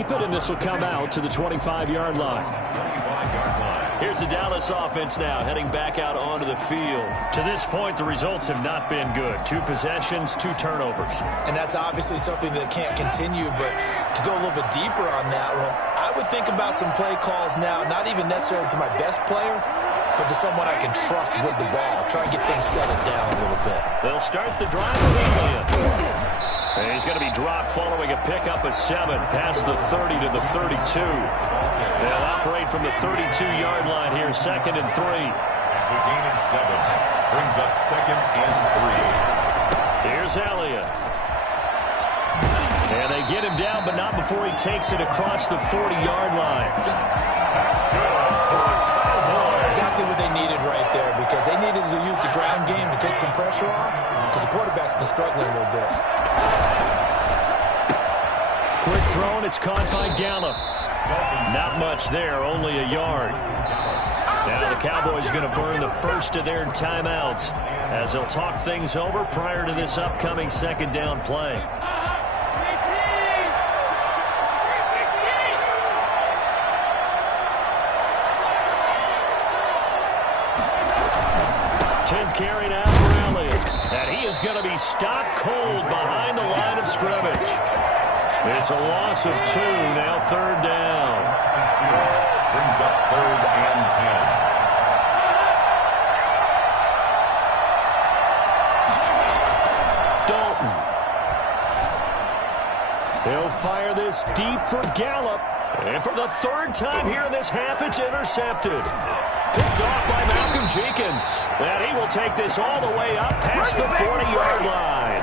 keep it, and this will come out to the 25-yard line. Here's the Dallas offense now, heading back out onto the field. To this point, the results have not been good. 2 possessions, 2 turnovers. And that's obviously something that can't continue, but to go a little bit deeper on that one, I would think about some play calls now, not even necessarily to my best player, but to someone I can trust with the ball. Try and get things settled down a little bit. They'll start the drive with Elliott. And he's going to be dropped following a pickup of 7 past the 30 to the 32. They'll operate from the 32-yard line here, 2nd and 3. It's a gain of 7. Brings up 2nd and 3. Here's Elliott. And they get him down, but not before he takes it across the 40-yard line. That's good for Exactly what they needed right there, because they needed to use the ground game to take some pressure off, because the quarterback's been struggling a little bit. Quick throw, and it's caught by Gallup. Not much there, only a yard. Now the Cowboys are going to burn the first of their timeouts as they'll talk things over prior to this upcoming 2nd down play. Carry now for Elliott. And he is going to be stopped cold behind the line of scrimmage. It's a loss of 2, now 3rd down. Brings up 3rd and 10. Dalton. He'll fire this deep for Gallup. And for the 3rd time here in this half, it's intercepted. Picked off by Malcolm Jenkins. And he will take this all the way up past the 40-yard line.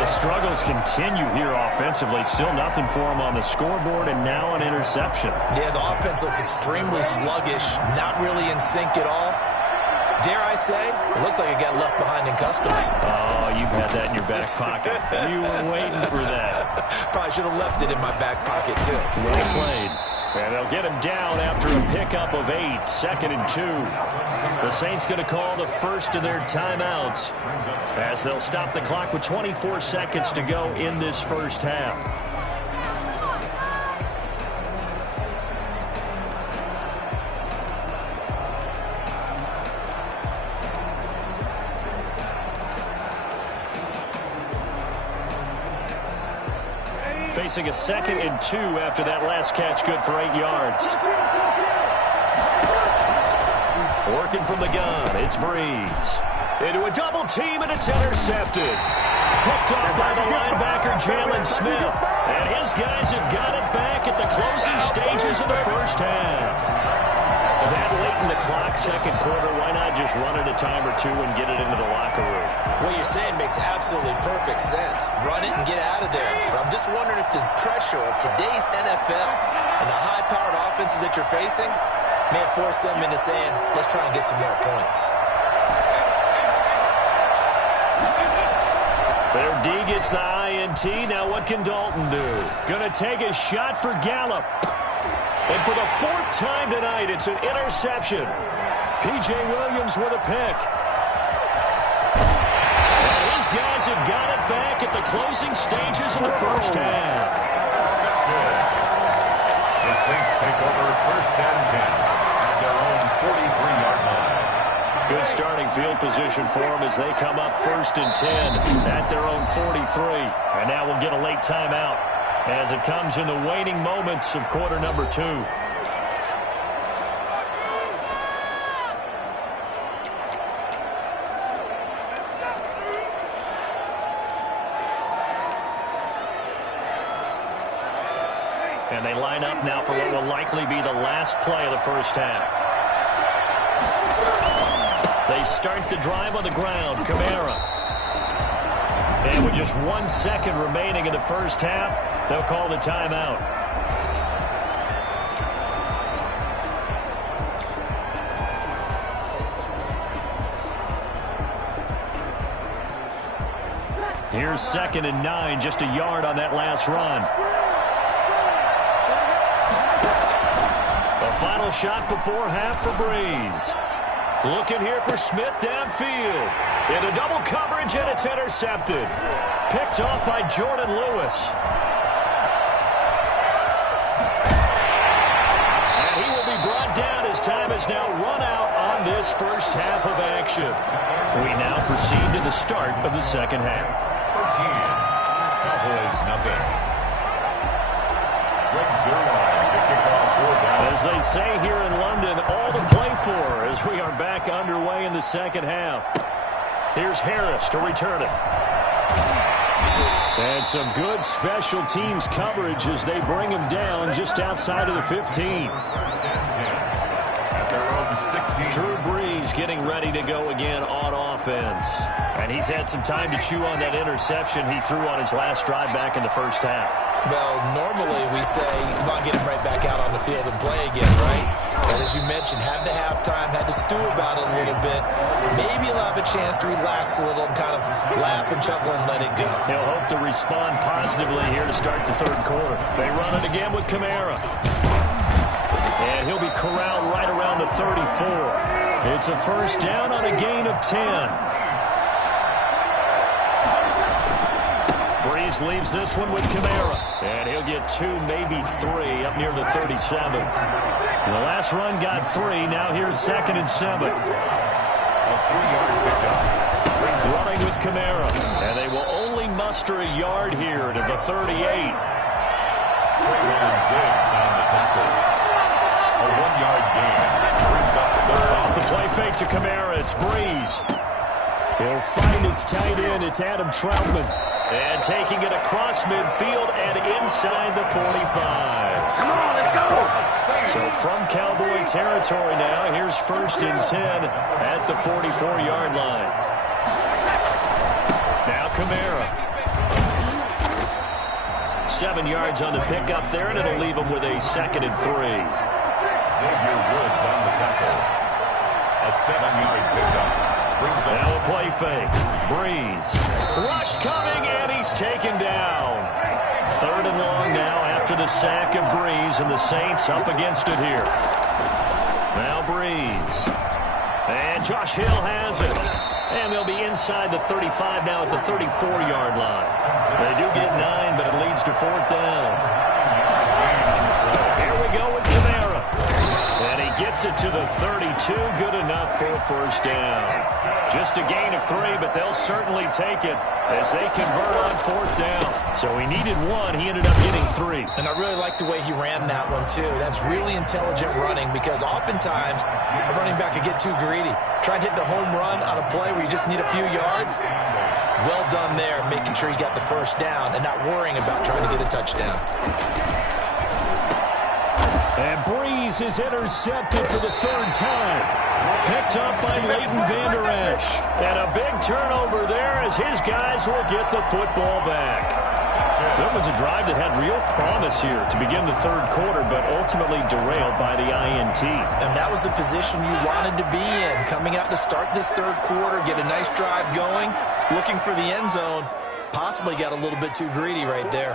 The struggles continue here offensively. Still nothing for him on the scoreboard, and now an interception. Yeah, the offense looks extremely sluggish, not really in sync at all. Dare I say, it looks like it got left behind in customs. Oh, you've had that in your back pocket. You were waiting for that. Probably should have left it in my back pocket, too. Well played. And they'll get him down after a pickup of 8, 2nd and 2. The Saints going to call the first of their timeouts as they'll stop the clock with 24 seconds to go in this first half. Facing a 2nd and 2 after that last catch, good for 8 yards. Working from the gun, it's Breeze. Into a double team, and it's intercepted. Picked off by the linebacker, Jalen Smith. And his guys have got it back at the closing stages of the first half. That late in the clock, 2nd quarter, why not just run it a time or 2 and get it into the locker room? What you're saying makes absolutely perfect sense. Run it and get out of there. But I'm just wondering if the pressure of today's NFL and the high-powered offenses that you're facing may have forced them into saying, let's try and get some more points. Their D gets the INT. Now what can Dalton do? Going to take a shot for Gallup. And for the 4th time tonight, it's an interception. P.J. Williams with a pick. And his guys have got it back at the closing stages of the first half. The Saints take over 1st and 10 at their own 43-yard line. Good starting field position for them as they come up 1st and 10 at their own 43. And now we'll get a late timeout as it comes in the waning moments of quarter number 2. And they line up now for what will likely be the last play of the first half. They start the drive on the ground. Kamara. And with just 1 second remaining in the first half, they'll call the timeout. Here's 2nd and 9, just a yard on that last run. The final shot before half for Breeze. Looking here for Smith downfield. Into double coverage, and it's intercepted. Picked off by Jordan Lewis. His time has now run out on this first half of action. We now proceed to the start of the second half. 13, Cowboys nothing. Greg Zerline to kick off for that. As they say here in London, all to play for as we are back underway in the second half. Here's Harris to return it. And some good special teams coverage as they bring him down just outside of the 15. At their own 16. Drew Brees getting ready to go again on offense. And he's had some time to chew on that interception he threw on his last drive back in the first half. Well, normally we say, come on, get him right back out on the field and play again, right? But as you mentioned, had the halftime, had to stew about it a little bit. Maybe he'll have a chance to relax a little and kind of laugh and chuckle and let it go. He'll hope to respond positively here to start the third quarter. They run it again with Kamara. And he'll be corralled right around the 34. It's a first down on a gain of 10. Brees leaves this one with Kamara. And he'll get 2, maybe 3 up near the 37. The last run got 3. Now here's 2nd and 7. A 3-yard pickup. Running with Kamara. And they will only muster a yard here to the 38. Traylon Diggs on the tackle. A 1-yard gain. Brings up third. Off the play fake to Kamara. It's Brees. He'll find his tight end. It's Adam Troutman. And taking it across midfield and inside the 45. Come on, let's go. So from Cowboy territory now, here's 1st and 10 at the 44-yard line. Now Kamara. 7 yards on the pickup there, and it'll leave him with a 2nd and 3. Xavier Woods on the tackle. A 7-yard pickup. Now a play fake. Brees. Rush coming, and he's taken down. 3rd and long now after the sack of Brees, and the Saints up against it here. Now Brees. And Josh Hill has it. And they'll be inside the 35 now at the 34-yard line. They do get 9, but it leads to 4th down. Here we go with Kamara. And he gets it to the 32. Good enough for a first down. Just a gain of 3, but they'll certainly take it as they convert on 4th down. So he needed 1. He ended up getting 3. And I really like the way he ran that one, too. That's really intelligent running because oftentimes a running back could get too greedy. Try and hit the home run on a play where you just need a few yards. Well done there, making sure you got the first down and not worrying about trying to get a touchdown. And Brees is intercepted for the 3rd time. Picked up by Leighton Vander Esch. And a big turnover there as his guys will get the football back. So it was a drive that had real promise here to begin the 3rd quarter, but ultimately derailed by the INT. And that was the position you wanted to be in. Coming out to start this 3rd quarter, get a nice drive going, looking for the end zone. Possibly got a little bit too greedy right there.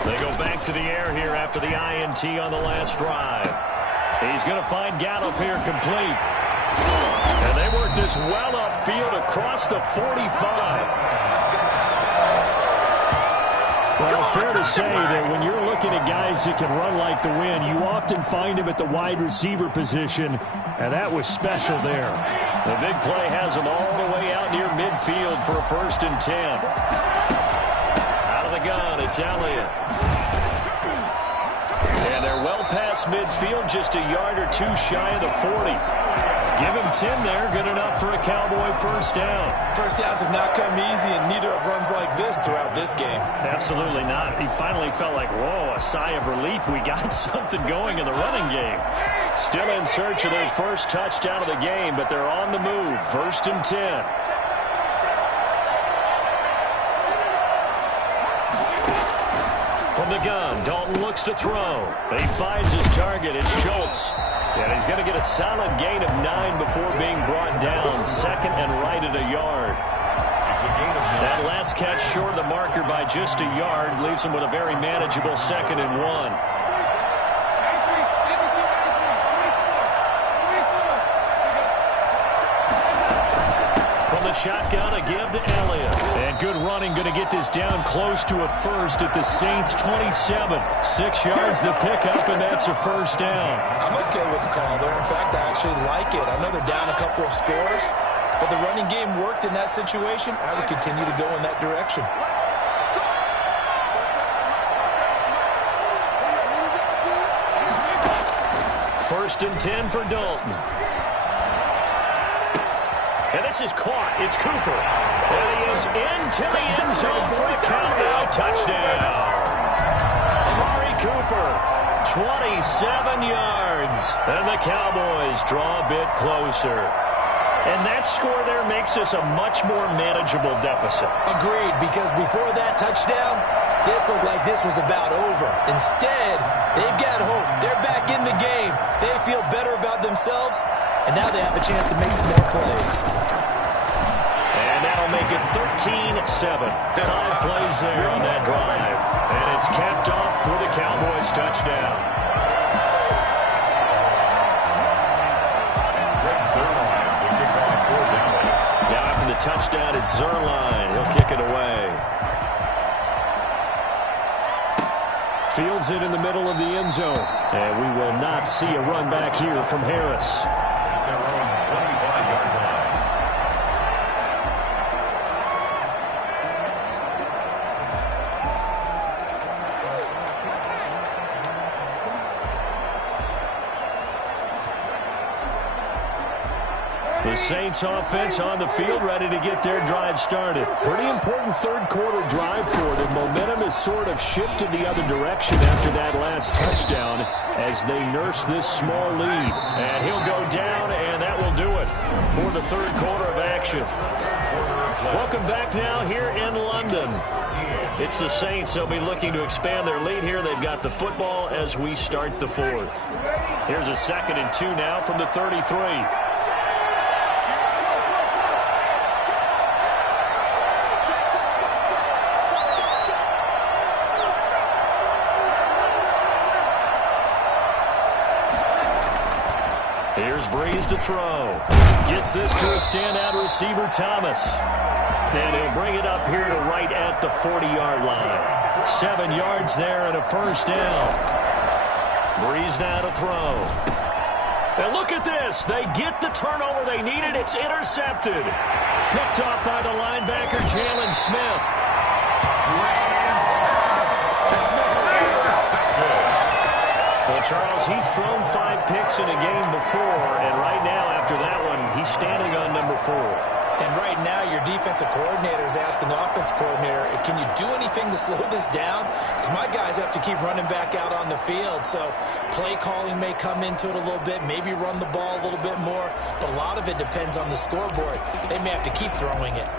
They go back to the air here after the INT on the last drive. He's going to find Gallup here complete. And they work this well upfield across the 45. Well, fair to say that when you're looking at guys that can run like the wind, you often find him at the wide receiver position, and that was special there. The big play has him all the way out near midfield for a 1st and 10. Out of the gun, it's Elliott. And they're well past midfield, just a yard or 2 shy of the 40. Give him 10 there, good enough for a Cowboy first down. First downs have not come easy, and neither have runs like this throughout this game. Absolutely not. He finally felt like, whoa, a sigh of relief. We got something going in the running game. Still in search of their first touchdown of the game, but they're on the move. 1st and 10. From the gun, Dalton looks to throw. He finds his target. It's Schultz. And he's going to get a solid gain of 9 before being brought down. 2nd and right at a yard. That last catch short of the marker by just a yard leaves him with a very manageable 2nd and 1. From the shotgun, a give to Elliott. And good running, going to get this down close to a first at the Saints' 27. 6 yards the pickup, and that's a first down. I'm okay with the call there. In fact, I actually like it. I know they're down a couple of scores, but the running game worked in that situation. I would continue to go in that direction. First and 10 for Dalton. And this is caught. It's Cooper. And he is into the end zone for a Cowboy touchdown. Amari Cooper, 27 yards. And the Cowboys draw a bit closer. And that score there makes us a much more manageable deficit. Agreed, because before that touchdown, this looked like this was about over. Instead, they've got hope. They're back in the game. They feel better about themselves, and now they have a chance to make some more plays. And that'll make it 13-7. 5 plays there on that drive. And it's capped off for the Cowboys touchdown. Now after the touchdown, it's Zerline. He'll kick it away. Fields it in the middle of the end zone. And we will not see a run back here from Harris. The Saints offense on the field, ready to get their drive started. Pretty important third quarter drive for them. Momentum has sort of shifted the other direction after that last touchdown as they nurse this small lead. And he'll go down, and that will do it for the third quarter of action. Welcome back now here in London. It's the Saints. They'll be looking to expand their lead here. They've got the football as we start the fourth. Here's a 2nd and 2 now from the 33. Here's Breeze to throw. Gets this to a standout receiver, Thomas. And he'll bring it up here to right at the 40-yard line. 7 yards there and a first down. Breeze now to throw. And look at this. They get the turnover they needed. It's intercepted. Picked off by the linebacker, Jalen Smith. Well, Charles, he's thrown 5 picks in a game before, and right now, after that one, he's standing on number 4. And right now, your defensive coordinator is asking the offensive coordinator, can you do anything to slow this down? Because my guys have to keep running back out on the field. So play calling may come into it a little bit, maybe run the ball a little bit more, but a lot of it depends on the scoreboard. They may have to keep throwing it.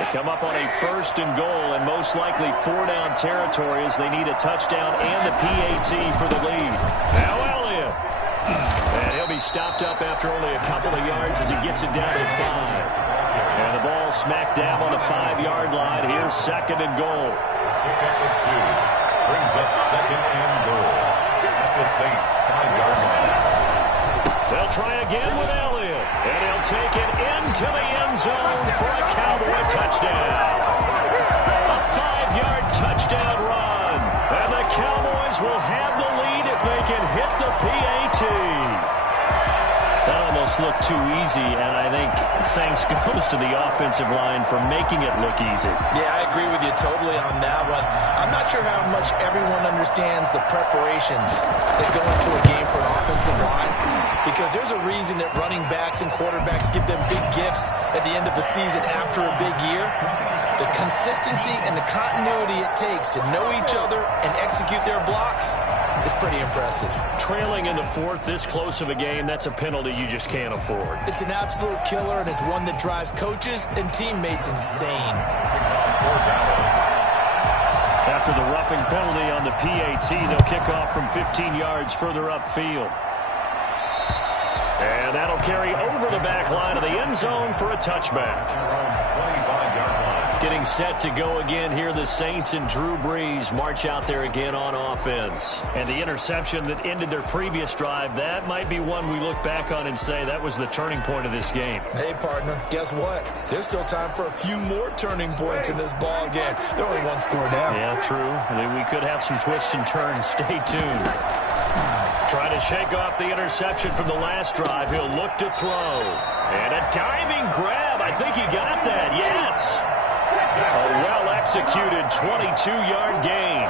They come up on a 1st and goal, and most likely 4-down territory as they need a touchdown and the PAT for the lead. Now Elliott. And he'll be stopped up after only a couple of yards as he gets it down to 5. And the ball smacked down on the 5-yard line. Here's 2nd and goal. Pickup of 2. Brings up 2nd and goal. At the Saints' 5-yard line. They'll try again with Elliott. And he'll take it into the end zone for a Cowboy touchdown. A 5-yard touchdown run. And the Cowboys will have the lead if they can hit the PAT. That almost looked too easy, and I think thanks goes to the offensive line for making it look easy. Yeah, I agree with you totally on that one. I'm not sure how much everyone understands the preparations that go into a game for an offensive line, because there's a reason that running backs and quarterbacks give them big gifts at the end of the season after a big year. The consistency and the continuity it takes to know each other and execute their blocks is pretty impressive. Trailing in the 4th, this close of a game, that's a penalty you just can't afford. It's an absolute killer, and it's one that drives coaches and teammates insane. After the roughing penalty on the PAT, they'll kick off from 15 yards further upfield. And that'll carry over the back line of the end zone for a touchback. 25-yard line. Getting set to go again here. The Saints and Drew Brees march out there again on offense. And the interception that ended their previous drive, that might be one we look back on and say that was the turning point of this game. Hey, partner, guess what? There's still time for a few more turning points in this ball game. They're only one score down. Yeah, true. I mean, we could have some twists and turns. Stay tuned. Trying to shake off the interception from the last drive. He'll look to throw. And a diving grab. I think he got that. Yes. A well-executed 22-yard gain.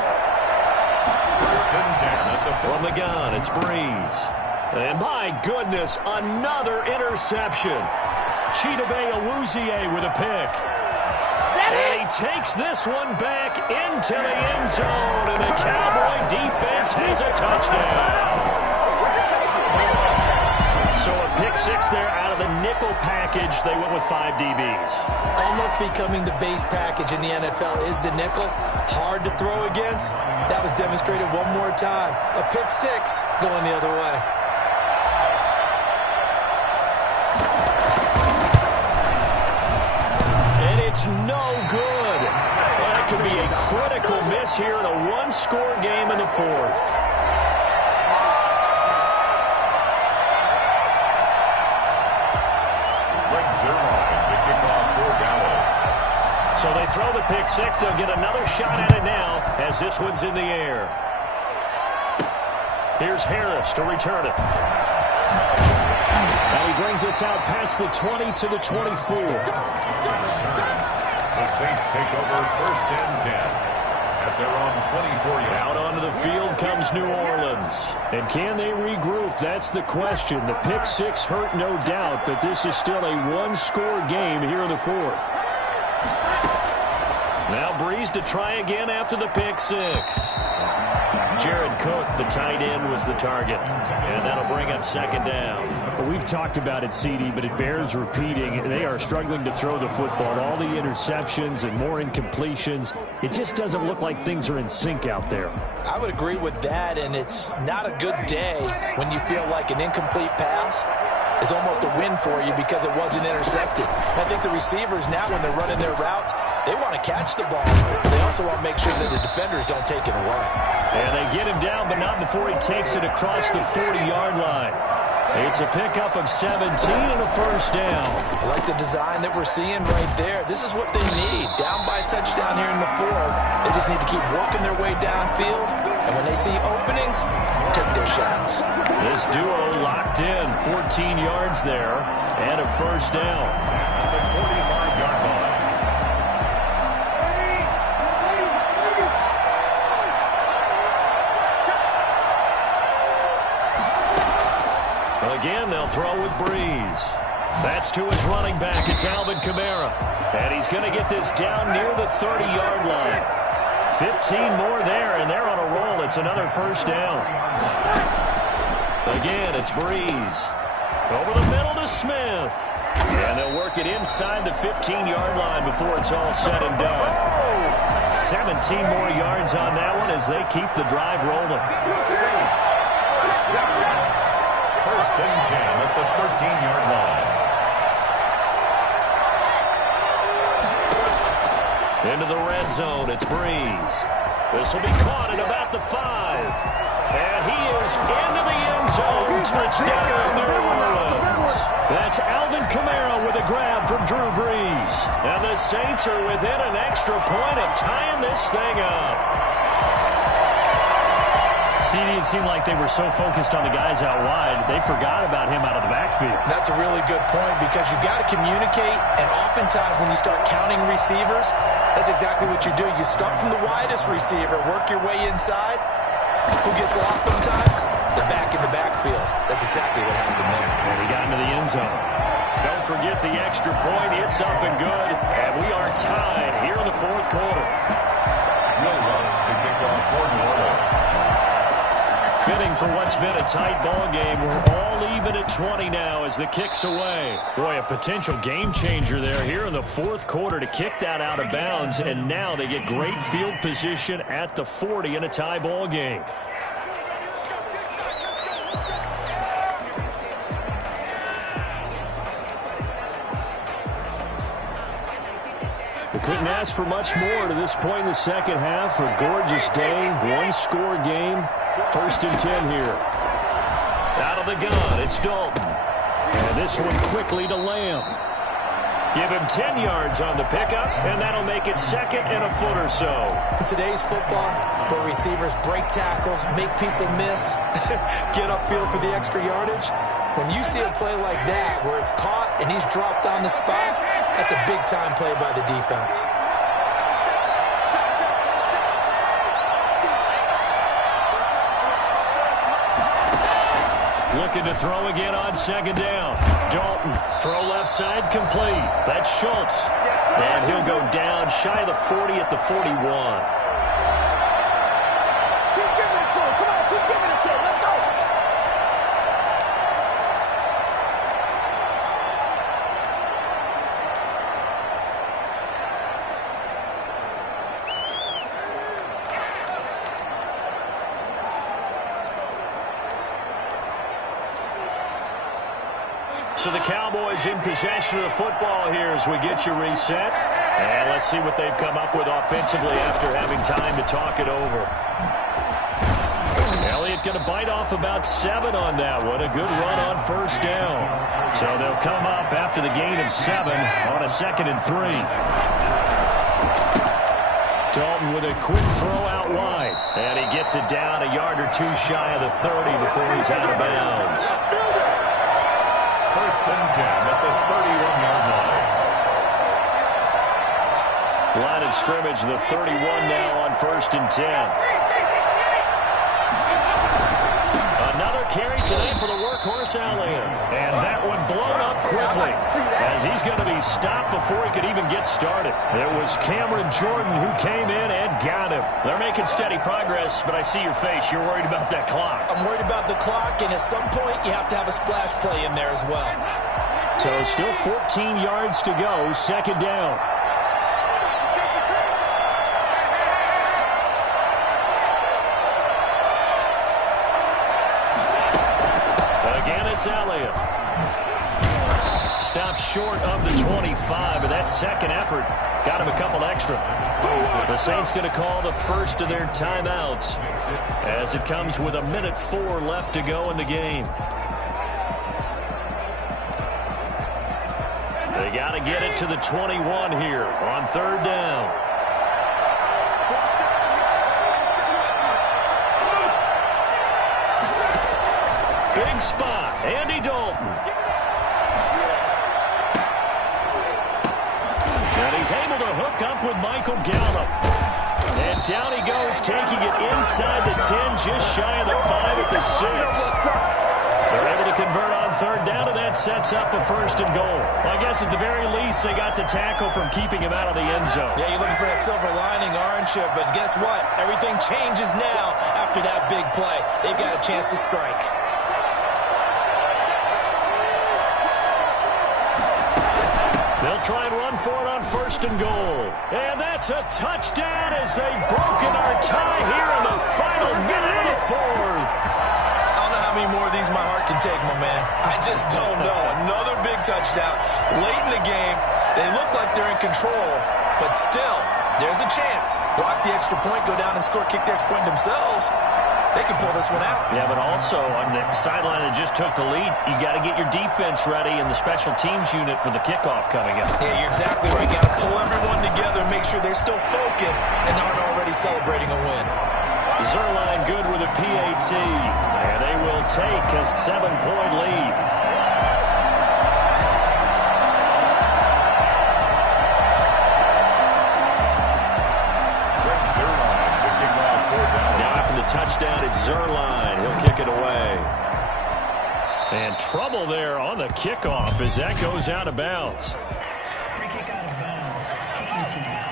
From the gun, it's Brees. And my goodness, another interception. Chidobe Awuzie with a pick. And he takes this one back into the end zone, and the Cowboy defense has a touchdown. So a pick six there out of the nickel package. They went with 5 DBs. Almost becoming the base package in the NFL is the nickel. Hard to throw against. That was demonstrated one more time. A pick six going the other way. And it's no good. Well, that could be a critical miss here in a one-score game in the fourth. So they throw the pick six. They'll get another shot at it now as this one's in the air. Here's Harris to return it. And he brings us out past the 20 to the 24. The Saints take over first and 10. At their own 24-yard. Out onto the field comes New Orleans. And can they regroup? That's the question. The pick six hurt, no doubt, but this is still a one-score game here in the fourth. Now Brees to try again after the pick six. Jared Cook, the tight end, was the target. And that'll bring up second down. Well, we've talked about it, CD, but it bears repeating. They are struggling to throw the football. All the interceptions and more incompletions. It just doesn't look like things are in sync out there. I would agree with that, and it's not a good day when you feel like an incomplete pass is almost a win for you because it wasn't intercepted. I think the receivers now, when they're running their routes, they want to catch the ball. They also want to make sure that the defenders don't take it away. And they get him down, but not before he takes it across the 40-yard line. It's a pickup of 17 and a first down. I like the design that we're seeing right there. This is what they need. Down by a touchdown here in the fourth. They just need to keep working their way downfield. And when they see openings, take their shots. This duo locked in, 14 yards there, and a first down. At the 45-yard line. Again, they'll throw with Brees. That's to his running back. It's Alvin Kamara. And he's going to get this down near the 30-yard line. 15 more there, and they're on a roll. It's another first down. Again, it's Brees. Over the middle to Smith. And they'll work it inside the 15-yard line before it's all said and done. 17 more yards on that one as they keep the drive rolling. First and 10 at the 13-yard line. Into the red zone, it's Brees. This will be caught at about the 5. And he is into the end zone. Touchdown, New Orleans. That's Alvin Kamara with a grab from Drew Brees. And the Saints are within an extra point of tying this thing up. CD, it seemed like they were so focused on the guys out wide, they forgot about him out of the backfield. That's a really good point because you've got to communicate, and oftentimes when you start counting receivers, that's exactly what you do. You start from the widest receiver, work your way inside. Who gets lost sometimes? The back in the backfield. That's exactly what happened there. And he got into the end zone. Don't forget the extra point. It's up and good. And we are tied here in the fourth quarter. No runs to kick off for New Orleans. Fitting for what's been a tight ball game. We're all even at 20 now as the kick's away. Boy, a potential game changer there here in the fourth quarter to kick that out of bounds. And now they get great field position at the 40 in a tie ball game. The Couldn't ask for much more to this point in the second half. A gorgeous day, one-score game. 1st and 10 here. Out of the gun, it's Dalton. And this one quickly to Lamb. Give him 10 yards on the pickup, and that'll make it 2nd and a foot or so. In today's football, where receivers break tackles, make people miss, get upfield for the extra yardage, when you see a play like that where it's caught and he's dropped on the spot, that's a big-time play by the defense. Looking to throw again on 2nd down. Dalton, throw left side, complete. That's Schultz. And he'll go down shy of the 40 at the 41. Keep giving it to him. Come on, keep giving it to him. Let's go. So the Cowboys in possession of the football here as we get you reset. And let's see what they've come up with offensively after having time to talk it over. Elliott going to bite off about 7 on that one. A good run on 1st down. So they'll come up after the gain of 7 on a 2nd and 3. Dalton with a quick throw out wide. And he gets it down a yard or 2 shy of the 30 before he's out of bounds. 1st and 10 at the 31-yard line. Line of scrimmage, the 31 now on 1st and 10. Another carry today for the workhorse Elliott. And that one blown up quickly as he's going to be stopped before he could even get started. It was Cameron Jordan who came in and got him. They're making steady progress, but I see your face. You're worried about that clock. I'm worried about the clock, and at some point you have to have a splash play in there as well. So still 14 yards to go, 2nd down. Again, it's Elliott. Stopped short of the 25, but that 2nd effort got him a couple extra. The Saints going to call the first of their timeouts as it comes with 1:04 left to go in the game. They got to get it to the 21 here on 3rd down. Big spot, Andy Dalton. And he's able to hook up with Michael Gallup. And down he goes, taking it inside the 10, just shy of the 5 at the 6. They're able to convert on 3rd down, and that sets up a 1st and goal. Well, I guess at the very least, they got the tackle from keeping him out of the end zone. Yeah, you're looking for that silver lining, aren't you? But guess what? Everything changes now after that big play. They've got a chance to strike. They'll try and run for it on 1st and goal. And that's a touchdown as they've broken our tie here in the final minute of the 4th. How many more of these my heart can take, my man? I just don't know. Another big touchdown late in the game. They look like they're in control, but still, there's a chance. Block the extra point, go down and score, kick the extra point themselves. They can pull this one out. Yeah, but also on the sideline that just took the lead, you got to get your defense ready and the special teams unit for the kickoff coming up. Yeah, you're exactly right. You got to pull everyone together and make sure they're still focused and aren't already celebrating a win. Zerline good with a PAT, and they will take a 7-point lead. Now after the touchdown, it's Zerline. He'll kick it away. And trouble there on the kickoff as that goes out of bounds. Free kick out of bounds. Kicking team.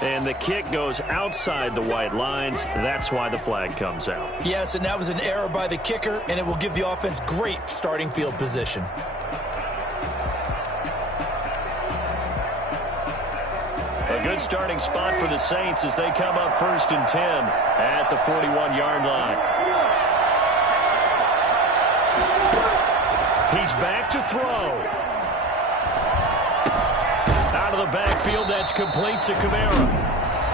And the kick goes outside the white lines. That's why the flag comes out. Yes, and that was an error by the kicker, and it will give the offense great starting field position. A good starting spot for the Saints as they come up 1st and 10 at the 41-yard line. He's back to throw. Out of the backfield, that's complete to Kamara.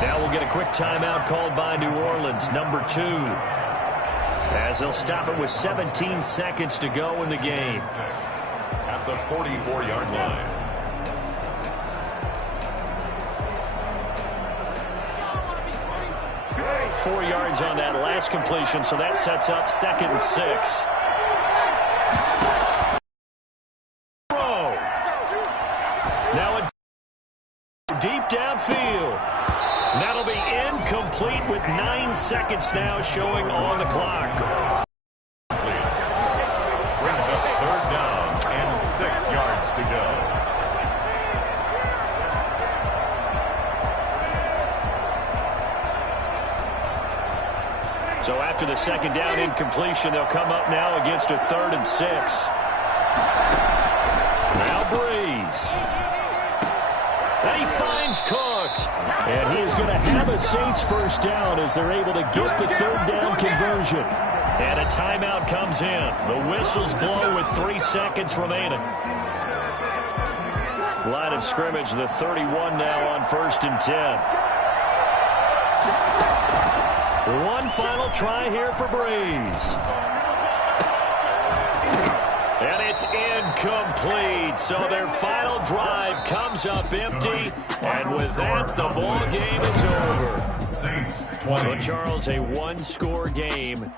Now we'll get a quick timeout called by New Orleans, number 2. As they'll stop it with 17 seconds to go in the game. At the 44-yard line. Four yards on that last completion, so that sets up 2nd and 6. Now a deep downfield. That'll be incomplete with 9 seconds now showing on the clock. Brings up 3rd down and 6 yards to go. So after the 2nd down incompletion, they'll come up now against a 3rd and 6. Now Breeze. And he finds Cook. And he is going to have a Saints first down as they're able to get the 3rd down conversion. And a timeout comes in. The whistles blow with 3 seconds remaining. Line of scrimmage, the 31 now on 1st and 10. One final try here for Breeze. And it's incomplete. So their final drive comes up empty. And with that, the ball game is over. Saints 20. So Charles, a one-score game.